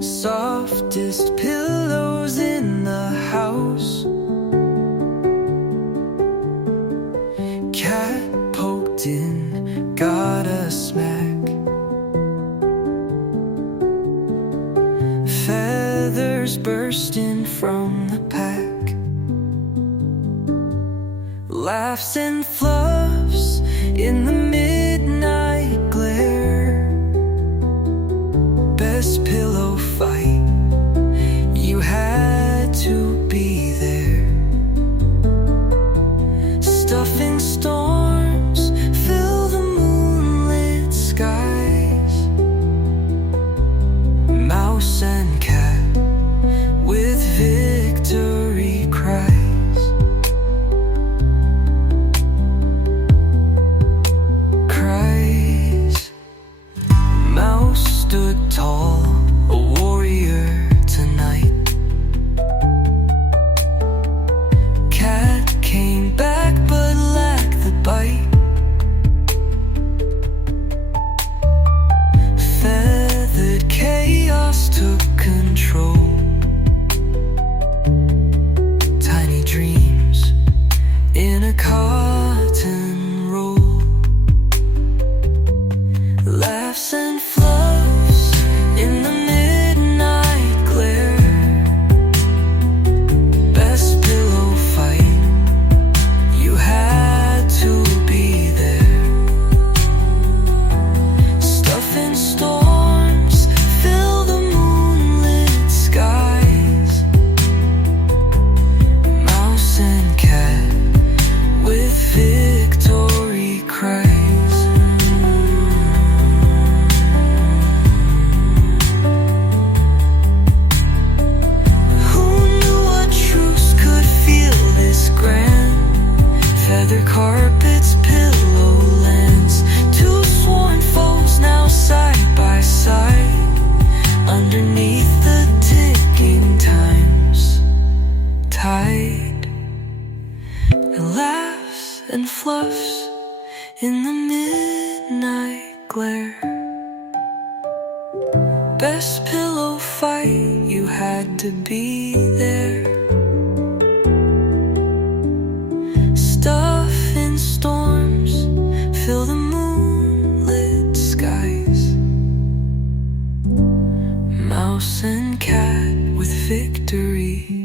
Softest pillows in the house. Cat poked in, got a smack. Feathers bursting from the pack. Laughs and fluffs in the midnight glare. Best pillow fight, you had to be there. Stuffing storms fill the moonlit skies. Mouse and cat with victory cries. Mouse stood tall, a warrior tonight. Cat came back but lacked the bite. Feathered chaos took control. Tiny dreams in a cotton roll. Laughs and fluffs in the midnight glare. Best pillow fight, you had to be there. Stuffing storms fill the moonlit skies. Mouse and cat with victory cries. Feather carpets, pillowlands, two sworn foes now side by side. Underneath the ticking time's tide. Laughs and fluffs in the midnight glare. Best pillow fight, you had to be there. Stuffing storms fill the moonlit skies. Mouse and cat with victory